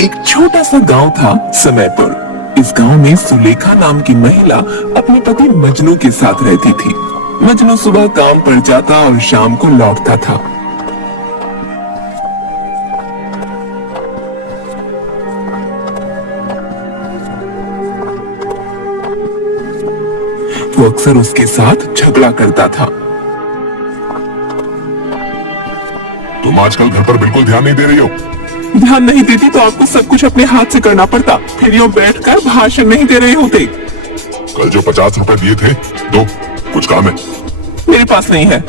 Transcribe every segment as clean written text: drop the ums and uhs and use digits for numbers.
एक छोटा सा गांव था समयपुर। इस गांव में सुलेखा नाम की महिला अपने पति मजनू के साथ रहती थी। मजनू सुबह काम पर जाता और शाम को लौटता था। वो अक्सर उसके साथ झगड़ा करता था। तुम आजकल घर पर बिल्कुल ध्यान नहीं दे रही हो। ध्यान नहीं देती तो आपको सब कुछ अपने हाथ से करना पड़ता, फिर यूं बैठकर भाषण नहीं दे रहे होते। कल जो 50 रुपए दिए थे, दो, कुछ काम है। मेरे पास नहीं है।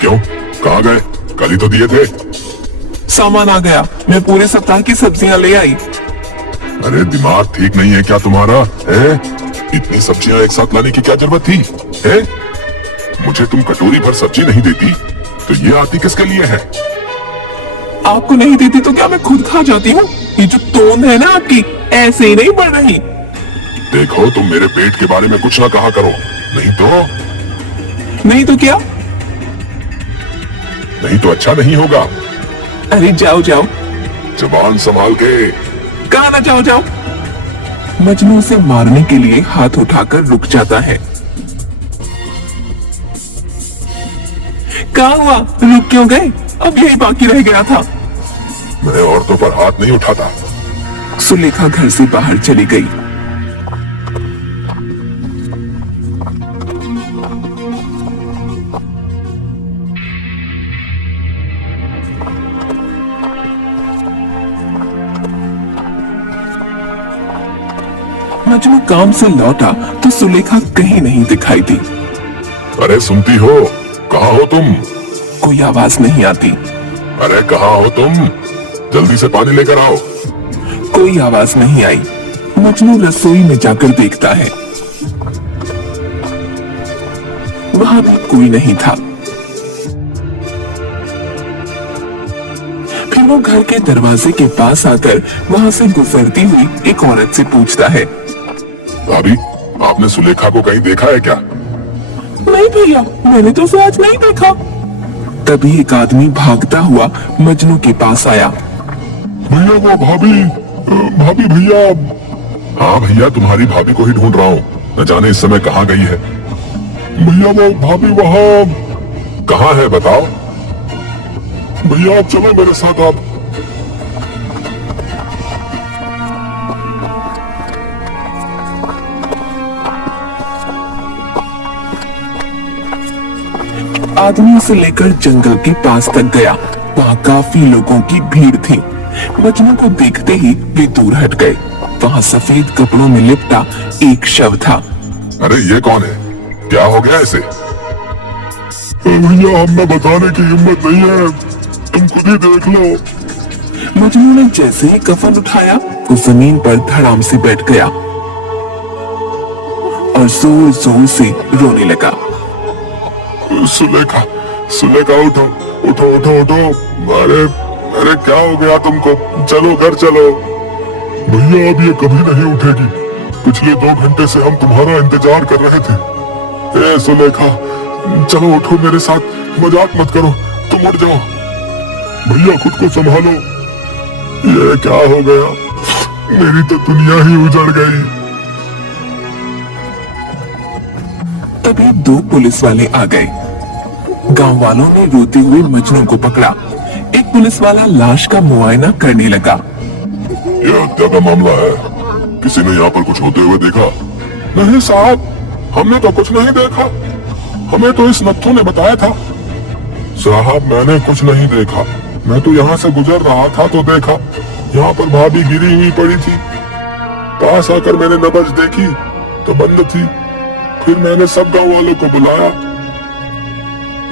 क्यों, कहाँ गए? कल ही तो दिए थे। सामान आ गया, मैं पूरे सप्ताह की सब्जियां ले आई। अरे दिमाग ठीक नहीं है क्या तुम्हारा? है? इतनी सब्जियां एक साथ लाने की क्या जरूरत थी? है? मुझे तुम कटोरी भर सब्जी नहीं देती तो ये आती किसके लिए है? आपको नहीं देती तो क्या मैं खुद खा जाती हूँ? ये जो तोंद है ना आपकी, ऐसे ही नहीं बढ़ रही। देखो तुम मेरे पेट के बारे में कुछ ना कहा करो, नहीं तो क्या? नहीं तो अच्छा नहीं होगा। अरे जाओ जाओ। जुबान संभाल के। कहा ना जाओ जाओ। मजनू उसे मारने के लिए हाथ उठाकर रुक जाता है। क्या हुआ, रुक क्यों गए? अब यही बाकी रह गया था। मैं औरतों पर हाथ नहीं उठाता। सुलेखा घर से बाहर चली गई। मजनू काम से लौटा तो सुलेखा कहीं नहीं दिखाई दी। अरे सुनती हो? कहाँ हो तुम? कोई आवाज नहीं आती। अरे कहाँ हो तुम? जल्दी से पानी लेकर आओ। कोई आवाज नहीं आई। मजनू रसोई में जाकर देखता है, वहां भी कोई नहीं था। फिर वो घर के दरवाजे के पास आकर वहां से गुजरती हुई एक औरत से पूछता है, भाभी, आपने सुलेखा को कहीं देखा है क्या? नहीं भैया, मैंने तो उसे आज नहीं देखा। तभी एक आदमी भागता हुआ मजनू के पास आया। भैया वो भाभी भैया। हाँ भैया, तुम्हारी भाभी को ही ढूंढ रहा हूँ, न जाने इस समय कहाँ गई है। भैया वो भाभी वहाँ। कहाँ है बताओ। भैया आप चलो मेरे साथ। आप आदमी उसे लेकर जंगल के पास तक गया। वहाँ काफी लोगों की भीड़ थी। मजनू को देखते ही वे दूर हट गए। वहाँ सफेद कपड़ों में लिपटा एक शव था। अरे ये कौन है? क्या हो गया इसे? भैया हमें बताने की हिम्मत नहीं है, तुम खुद ही देख लो। मजनू ने जैसे ही कफन उठाया वो जमीन पर धड़ाम से बैठ गया और जोर जोर से रोने लगा। सुलेखा, सुलेखा उठो उठो उठो उठो। अरे अरे क्या हो गया तुमको? चलो घर चलो। भैया अब ये कभी नहीं उठेगी। पिछले 2 घंटे से हम तुम्हारा इंतजार कर रहे थे। ए सुलेखा, चलो उठो मेरे साथ, मजाक मत करो, तुम उठ जाओ। भैया खुद को संभालो। ये क्या हो गया? मेरी तो दुनिया ही उजड़ गई। तभी 2 पुलिस वाले आ गए। गांव वालों ने रोते हुए मजनू को पकड़ा। एक पुलिस वाला लाश का मुआयना करने लगा। यह हत्या का मामला है। किसी ने यहाँ पर कुछ होते हुए देखा? नहीं साहब, हमने तो कुछ नहीं देखा। हमें तो इस नत्थु ने बताया था। साहब मैंने कुछ नहीं देखा। मैं तो यहाँ से गुजर रहा था तो देखा, यहाँ पर भाभी गिरी हुई पड़ी थी। पास आकर मैंने नबज देखी तो बंद थी। फिर मैंने सब गांव वालों को बुलाया।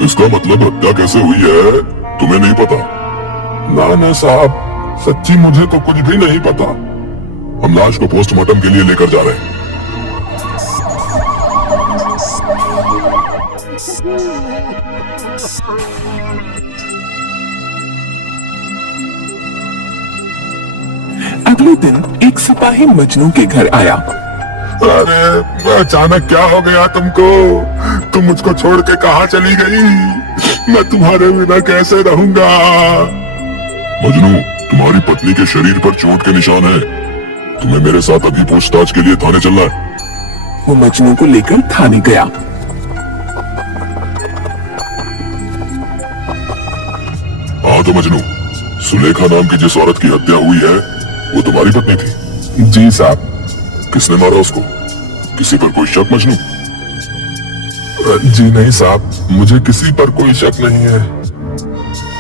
इसका मतलब हत्या कैसे हुई है तुम्हें नहीं पता? ना साहब, सच्ची मुझे तो कुछ भी नहीं पता। हम लाश को पोस्टमार्टम के लिए लेकर जा रहे हैं। अगले दिन एक सिपाही मजनू के घर आया। अरे अचानक क्या हो गया तुमको? तुम मुझको छोड़ के कहाँ चली गई? मैं तुम्हारे बिना कैसे रहूंगा? मजनू, तुम्हारी पत्नी के शरीर पर चोट के निशान है। तुम्हें मेरे साथ अभी पूछताछ के लिए थाने चलना है। वो मजनू को लेकर थाने गया। हाँ तो मजनू, सुलेखा नाम की जिस औरत की हत्या हुई है वो तुम्हारी पत्नी थी? जी साहब। किसने मारा उसको? किसी पर कोई शक मजनू? जी नहीं साहब, मुझे किसी पर कोई शक नहीं है।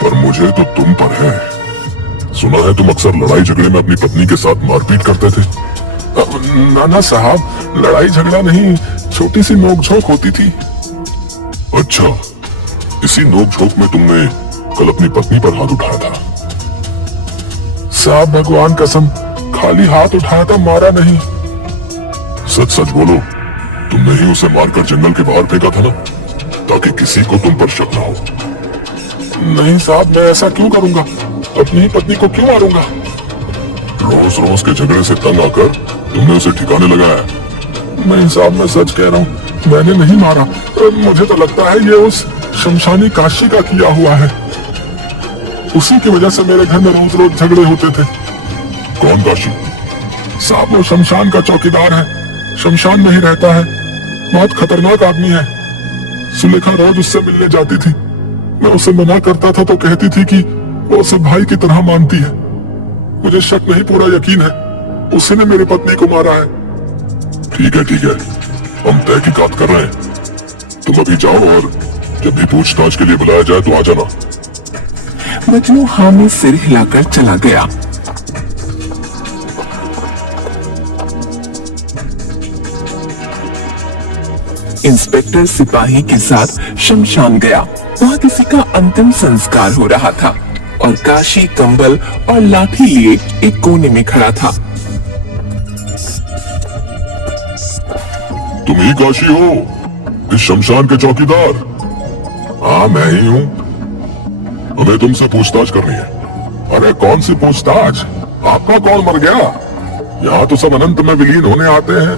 पर मुझे तो तुम पर है। सुना है तुम अक्सर लड़ाई झगड़े में अपनी पत्नी के साथ मारपीट करते थे। ना ना साहब, लड़ाई झगड़ा नहीं, छोटी सी नोकझोंक होती थी। अच्छा, इसी नोकझोंक में तुमने कल अपनी पत्नी पर हाथ उठाया था? साहब भगवान कसम, खाली हाथ उठाया था, मारा नहीं। सच सच बोलो, तुमने ही उसे मारकर जंगल के बाहर फेंका था ना, ताकि किसी को तुम पर शक ना हो? नहीं साहब, मैं ऐसा क्यों करूंगा? अपनी ही पत्नी को क्यों मारूंगा? रोज रोज के झगड़े से तंग आकर तुमने उसे ठिकाने लगाया? नहीं साहब, मैं सच कह रहा हूँ, मैंने नहीं मारा। मुझे तो लगता है ये उस शमशानी काशी का किया हुआ है। उसी की वजह से मेरे घर में रोज रोज झगड़े होते थे। कौन काशी? साहब वो शमशान का चौकीदार है, शमशान में ही रहता है, बहुत खतरनाक आदमी है। सुलेखा रोज उससे मिलने जाती थी, मैं उसे मना करता था तो कहती थी कि वो उसे भाई की तरह मानती है। मुझे शक नहीं, पूरा यकीन है उसी ने मेरी पत्नी को मारा है। ठीक है, हम तहकीकात कर रहे हैं। तुम अभी जाओ और जब भी पूछताछ के लिए बुलाया जाए तो आ जाना। मजनू हाँ में सिर हिलाकर चला गया। इंस्पेक्टर सिपाही के साथ शमशान गया। वहाँ किसी का अंतिम संस्कार हो रहा था और काशी कंबल और लाठी लिए एक कोने में खड़ा था। तुम ही काशी हो, इस शमशान के चौकीदार? हाँ मैं ही हूँ। हमें तुमसे पूछताछ करनी है। अरे कौन सी पूछताछ? आपका कौन मर गया? यहाँ तो सब अनंत में विलीन होने आते हैं।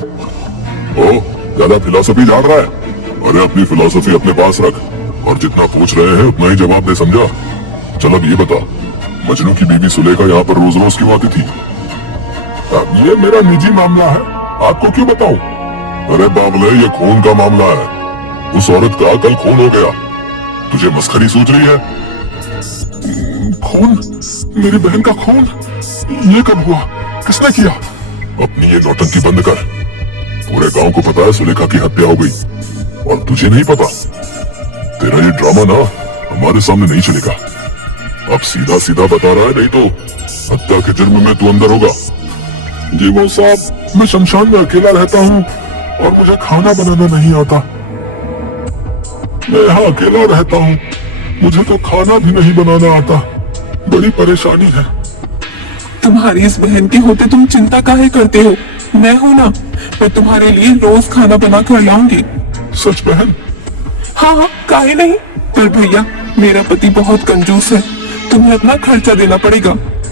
ओ, ज्यादा फिलॉसफी झाड़ रहा है? अरे अपनी फिलॉसफी अपने पास रख और जितना पूछ रहे हैं उतना ही जवाब दे, समझा? चल अब ये बता, मजनू की बीवी सुलेखा यहाँ पर रोज रोज क्यों आती थी? अब ये मेरा निजी मामला है, आपको क्यों बताऊं? अरे बाबले, ये खून का मामला है। उस औरत का कल खून हो गया, तुझे मस्खरी सूझ रही है? खून? मेरी बहन का खून? ये कब हुआ? किसने किया? अपनी ये नौटंकी बंद कर। पूरे गांव को पता है सुलेखा की हत्या हो गई और तुझे नहीं पता। तेरा ये ड्रामा ना हमारे सामने नहीं चलेगा। अब सीधा सीधा बता रहा है, नहीं तो हत्या के जुर्म में तू अंदर होगा। जी वो साहब, मैं शमशान में अकेला रहता हूँ और मुझे खाना बनाना नहीं आता। मैं यहाँ अकेला रहता हूँ, मुझे तो खाना भी नहीं बनाना आता। बड़ी परेशानी है। तुम्हारी इस बहन के होते तुम चिंता काहे करते हो? मैं हूं ना, मैं तुम्हारे लिए रोज खाना बना कर लाऊंगी। सच बहन? हाँ, काहे नहीं। पर भैया, मेरा पति बहुत कंजूस है, तुम्हें अपना खर्चा देना पड़ेगा।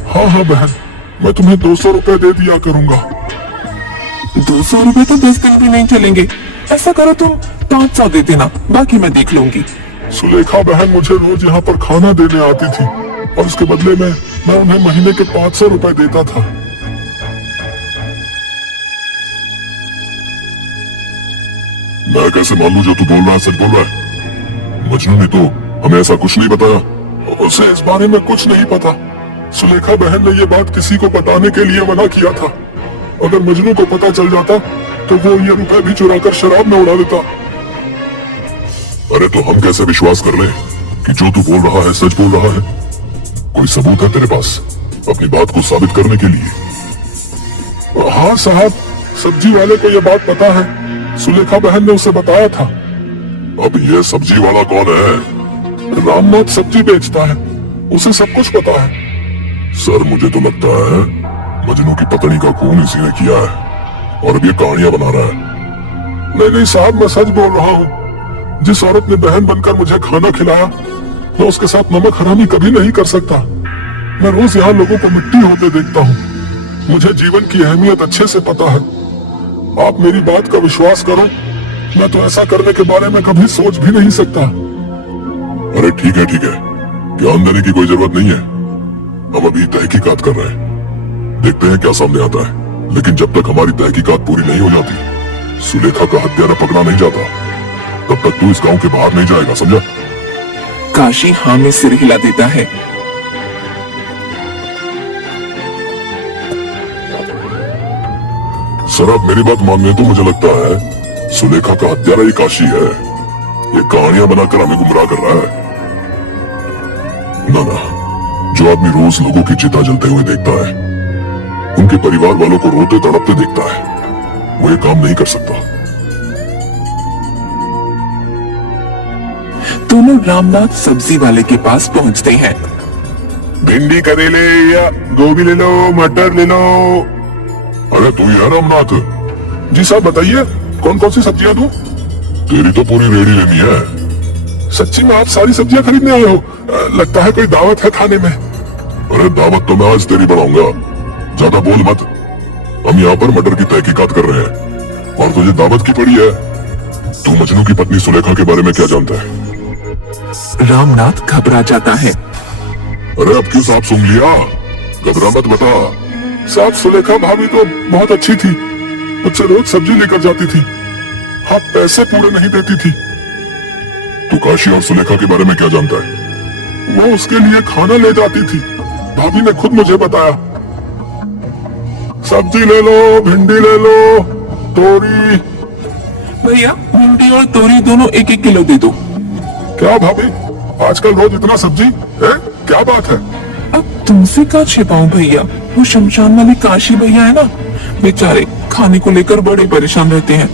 हाँ बहन, मैं तुम्हें 200 रुपए दे दिया करूंगा। 200 रुपए तो 10 दिन भी नहीं चलेंगे। ऐसा करो तुम 500 दे देना, बाकी मैं देख लूंगी। सुलेखा बहन मुझे रोज यहाँ पर खाना देने आती थी और उसके बदले में मैं उन्हें महीने के 500 रुपए देता था। मैं कैसे मान लूं जो तू बोल रहा है सच बोल रहा है? मजनू ने तो हमें ऐसा कुछ नहीं बताया। उसे इस बारे में कुछ नहीं पता। सुलेखा बहन ने ये बात किसी को बताने के लिए मना किया था। अगर मजनू को पता चल जाता तो वो ये रुपए भी चुरा कर शराब में उड़ा देता। अरे तो हम कैसे विश्वास कर लें कि जो तू बोल रहा है सच बोल रहा है? कोई सबूत है तेरे पास अपनी बात को साबित करने के लिए? हाँ साहब, सब्जी वाले को ये बात पता है, सुलेखा बहन ने उसे बताया था। अब ये सब्जी वाला कौन है? रामनाथ सब्जी बेचता है, उसे सब कुछ पता है। सर मुझे तो लगता है मजनू की पत्नी का खून इसी ने किया है और अब ये कहानियां बना रहा है। नहीं साहब, मैं सच बोल रहा हूँ। जिस औरत ने बहन बनकर मुझे खाना खिलाया, मैं उसके साथ नमक हरामी कभी नहीं कर सकता। मैं रोज यहाँ लोगों को मिट्टी होते देखता हूँ। मुझे जीवन की अहमियत अच्छे से पता है। आप मेरी बात का विश्वास करो, मैं तो ऐसा करने के बारे में कभी सोच भी नहीं सकता। अरे ठीक है, ज्ञान देने की कोई जरूरत नहीं है। हम अभी तहकीकात कर रहे हैं, देखते हैं क्या सामने आता है। लेकिन जब तक हमारी तहकीकात पूरी नहीं हो जाती, सुलेखा का हत्यारा पकड़ा नहीं जाता, तब तक तू इस गांव के बाहर नहीं जाएगा, समझा? काशी हाँ में सिर हिला देता है। सर आप मेरी बात मानिए तो मुझे लगता है सुलेखा का हत्यारा ये काशी है। ये कहानियां बनाकर हमें गुमराह कर रहा है। ना, जो आदमी रोज लोगों की चिता जलते हुए देखता है, उनके परिवार वालों को रोते तड़पते देखता है, वो ये काम नहीं कर सकता। दोनों रामनाथ सब्जी वाले के पास पहुंचते हैं। भिंडी, करेले या गोभी ले लो, मटर ले लो। अरे तू ही है रामनाथ? जी साहब बताइए, कौन कौन सी सब्जियां दूं? तेरी तो पूरी रेडी लेनी है। सच्ची में आप सारी सब्जियां खरीदने आए हो? लगता है कोई दावत है खाने में। अरे दावत तो मैं आज तेरी बढ़ाऊंगा, ज्यादा बोल मत। हम यहाँ पर मटर की तहकीकात कर रहे हैं और तुझे दावत की पड़ी है। तू मजनू की पत्नी सुलेखा के बारे में क्या जानता है? रामनाथ घबरा जाता है। अरे अब क्यों साहब सुन लिया? घबरा मत बता। साहब सुलेखा भाभी तो बहुत अच्छी थी, मुझसे रोज सब्जी लेकर जाती थी, हाँ पैसे पूरे नहीं देती थी। तू काशी और सुलेखा के बारे में क्या जानता है? वो उसके लिए खाना ले जाती थी, भाभी ने खुद मुझे बताया। सब्जी ले लो, भिंडी ले लो, तोरी। भैया भिंडी और तोरी दोनों 1-1 किलो दे दो। क्या भाभी, आजकल रोज इतना सब्जी है? क्या बात है? अब तुमसे क्या छिपाऊं भैया, वो शमशान वाले काशी भैया है ना, बेचारे खाने को लेकर बड़े परेशान रहते हैं।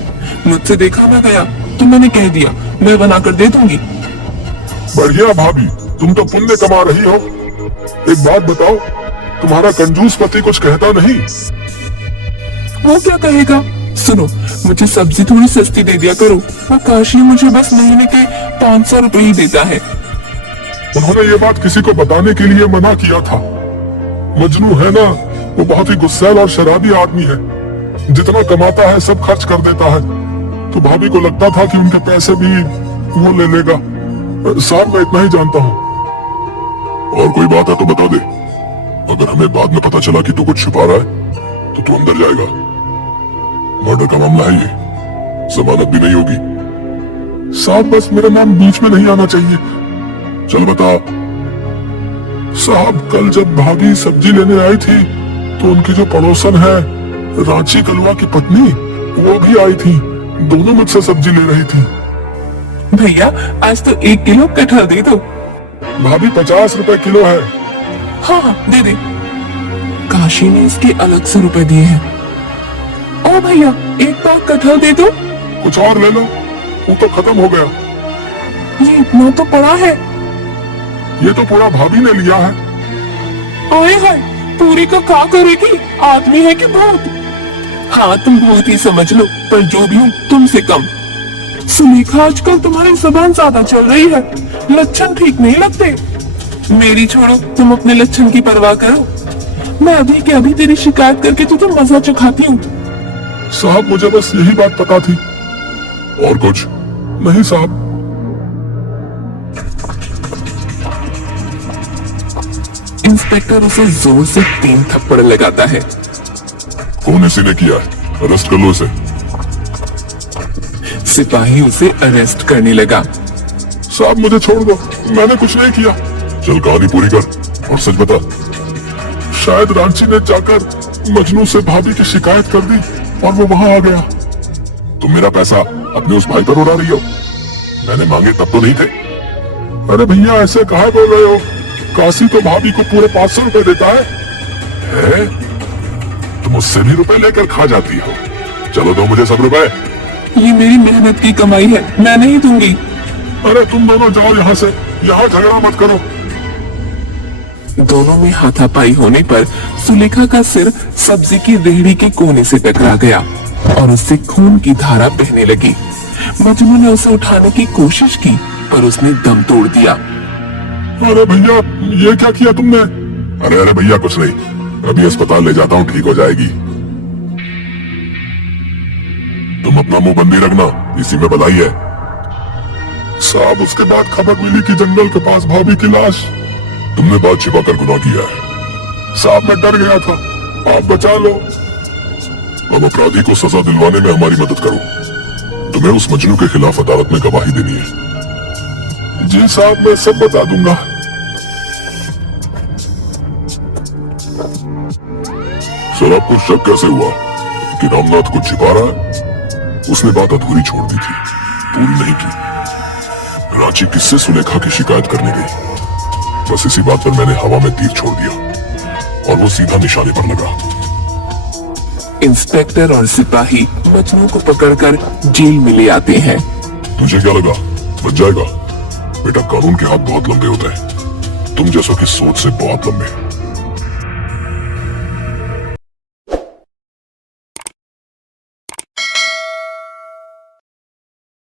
मुझसे देखा ना गया तो मैंने कह दिया मैं बनाकर दे दूंगी। बढ़िया भाभी, तुम तो पुण्य कमा रही हो। एक बात बताओ, तुम्हारा कंजूस पति कुछ कहता नहीं? वो क्या कहेगा? सुनो, मुझे सब्जी थोड़ी सस्ती दे दिया करो, वो काशी मुझे बस महीने के 500 रुपए ही देता है। उन्होंने ये बात किसी को बताने के लिए मना किया था। मजनू है ना, वो बहुत ही गुस्सैल और शराबी आदमी है, जितना कमाता है सब खर्च कर देता है। तो भाभी को लगता था कि उनके पैसे भी वो ले लेगा। साहब मैं इतना ही जानता हूँ। और कोई बात है तो बता दे, अगर हमें बाद में पता चला कि तू कुछ छुपा रहा है तो तू अंदर जाएगा। मर्डर का मामला है ये, जमानत भी नहीं होगी। साहब बस मेरा नाम बीच में नहीं आना चाहिए। चल बता। साहब कल जब भाभी सब्जी लेने आई थी तो उनकी जो पड़ोसन है रांची कलवा की पत्नी, वो भी आई थी। दोनों मुझसे सब्जी ले रही थी। भैया आज तो 1 किलो कटहल दे दो। भाभी 50 रुपए किलो है। हाँ दे दे। काशी ने इसके अलग से रुपए दिए हैं। ओ भैया 1 पाव कटहल दे दो। कुछ और ले लो, वो तो खत्म हो गया। ये इतना तो पड़ा है। ये तो पूरा भाभी ने लिया है। आए हाय, पूरी का क्या करेगी, आदमी है कि भूत? हाँ तुम भूत ही समझ लो, पर जो भी हूँ तुमसे कम। सुलेखा आजकल तुम्हारी जुबान ज्यादा चल रही है, लक्षण ठीक नहीं लगते। मेरी छोड़ो, तुम अपने लक्षण की परवाह करो। मैं अभी के अभी तेरी शिकायत करके तुझे मजा चखाती हूँ। साहब मुझे बस यही बात पता थी, और कुछ नहीं साहब। इंस्पेक्टर उसे जोर से 3 थप्पड़ लगाता है। कौन इसी ने किया? अरेस्ट कर लो इसे। सिपाही उसे अरेस्ट करने लगा। साहब मुझे छोड़ दो, मैंने कुछ नहीं किया। चल कहानी पूरी कर और सच बता। शायद रांची ने जाकर मजनू से भाभी की शिकायत कर दी और वो वहां आ गया। तुम मेरा पैसा अपने उस भाई पर उड़ा रही हो? मैंने मांगे तब तो नहीं थे। अरे भैया ऐसे कहा बोल रहे हो? काशी तो भाभी को पूरे 500 रुपए देता है? तुम उससे भी रुपए लेकर खा जाती हो। चलो दो मुझे सब रुपए। ये मेरी मेहनत की कमाई है, मैं नहीं दूंगी। अरे तुम दोनों जाओ यहाँ से, यहाँ झगड़ा मत करो। दोनों में हाथापाई होने पर सुलेखा का सिर सब्जी की रेहड़ी के कोने से टकरा गया और उससे खून की धारा बहने लगी। मजनू ने उसे उठाने की कोशिश की पर उसने दम तोड़ दिया। अरे भैया ये क्या किया तुमने? अरे भैया कुछ नहीं, अभी अस्पताल ले जाता हूँ, ठीक हो जाएगी। तुम अपना मुंह बंदी रखना, इसी में भलाई है। साहब उसके बाद खबर मिली कि जंगल के पास भाभी की लाश। तुमने बात छिपा कर गुनाह किया है, साहब मैं डर गया था, आप बचा लो। अब अपराधी को सजा दिलवाने में हमारी मदद करो। तुम्हें उस मजनू के खिलाफ अदालत में गवाही देनी है। जी साहब, मैं सब बता दूंगा। सर, आपको शक कैसे हुआ कि रामनाथ कुछ छिपा रहा है? उसने बात अधूरी छोड़ दी थी, पूरी नहीं की। रांची किससे सुलेखा की शिकायत करने गई, बस इसी बात पर मैंने हवा में तीर छोड़ दिया और वो सीधा निशाने पर लगा। इंस्पेक्टर और सिपाही मजनू को पकड़कर जेल में ले आते हैं। तुझे क्या लगा बच जाएगा? बेटा, कानून के हाथ बहुत लंबे होते हैं, तुम जैसों की सोच से बहुत लंबे।